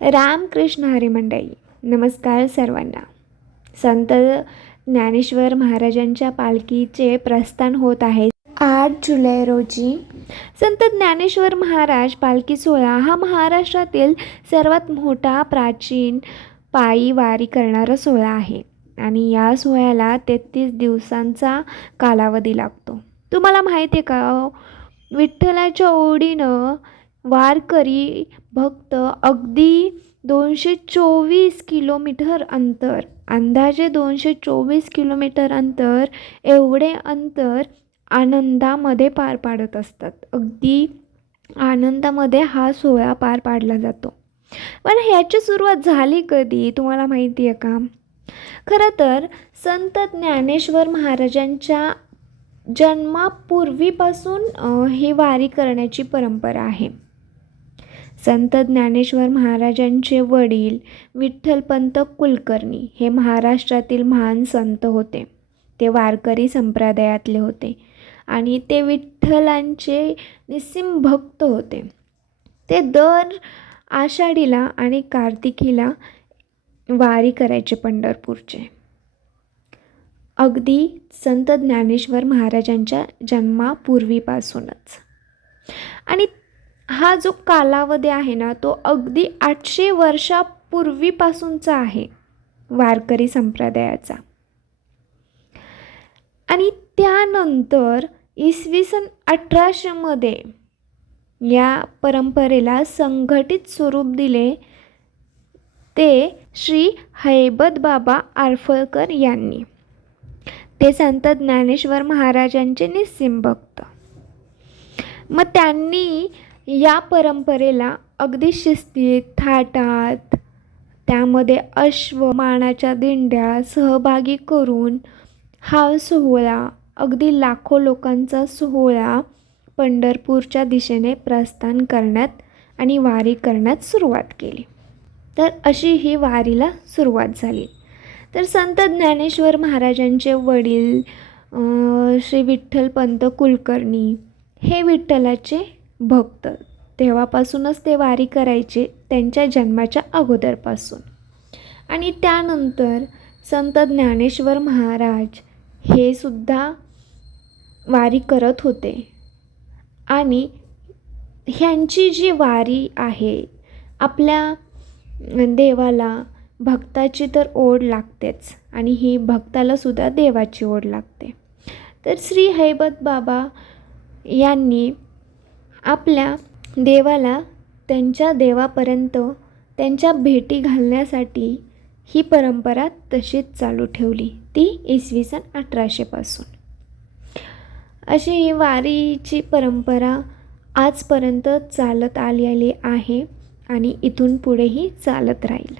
रामकृष्ण हरी मंडळी, नमस्कार सर्वांना. संत ज्ञानेश्वर महाराजांच्या पालखीचे प्रस्थान होत आहे. 8 जुलै रोजी संत ज्ञानेश्वर महाराज पालखी सोहळा हा महाराष्ट्रातील सर्वात मोठा प्राचीन पायी वारी करणारा सोहळा आहे आणि या सोहळ्याला 33 दिवसांचा कालावधी लागतो. तुम्हाला माहिती आहे का, विठ्ठलाच्या ओढीनं वारकरी भक्त अगदी 224 किलोमीटर अंतर, अंदाजे 224 किलोमीटर अंतर, एवढे अंतर आनंदामध्ये पार पाडत असतात. अगदी आनंदामध्ये हा सोहळा पार पाडला जातो. पण ह्याची सुरुवात झाली कधी तुम्हाला माहिती आहे का? खरं तर संत ज्ञानेश्वर महाराजांच्या जन्मापूर्वीपासून ही वारी करण्याची परंपरा आहे. संत ज्ञानेश्वर महाराजांचे वडील विठ्ठलपंत कुलकर्णी हे महाराष्ट्रातील महान संत होते. ते वारकरी संप्रदायातले होते आणि ते विठ्ठलांचे निस्सीम भक्त होते. ते दर आषाढीला आणि कार्तिकीला वारी करायचे पंढरपूरचे. अगदी संत ज्ञानेश्वर महाराजांच्या जन्मापूर्वीपासूनच. आणि हा जो कालावधी आहे ना, तो अगदी 800 वर्षापूर्वीपासूनचा आहे वारकरी संप्रदायाचा. आणि त्यानंतर इसवी सन 1800 या परंपरेला संघटित स्वरूप दिले ते श्री हैबतबाबा आरफळकर यांनी. ते संत ज्ञानेश्वर महाराजांचे निस्सीम भक्त. मग त्यांनी या परंपरेला अगदी शिस्तीत, थाटात, त्यामध्ये अश्वमानाच्या दिंड्या सहभागी करून हा सोहळा, अगदी लाखो लोकांचा सोहळा पंढरपूरच्या दिशेने प्रस्थान करण्यात आणि वारी करण्यात सुरुवात केली. तर अशी ही वारीला सुरुवात झाली. तर संत ज्ञानेश्वर महाराजांचे वडील श्री विठ्ठलपंत कुलकर्णी हे विठ्ठलाचे भक्त. तेव्हापासूनच ते वारी करायचे, त्यांच्या जन्माच्या अगोदरपासून. आणि त्यानंतर संत ज्ञानेश्वर महाराज हे सुद्धा वारी करत होते. आणि ह्यांची जी वारी आहे, आपल्या देवाला भक्ताची तर ओढ लागतेच आणि ही भक्तालासुद्धा देवाची ओढ लागते. तर श्री हैबत बाबा यांनी आपल्या देवाला त्यांच्या देवापर्यंत त्यांच्या भेटी घालण्यासाठी ही परंपरा तशीच चालू ठेवली, ती इसवी सन 1800 पासून. अशी ही वारीची परंपरा आजपर्यंत चालत आलेली आहे आणि इथून पुढेही चालत राहील.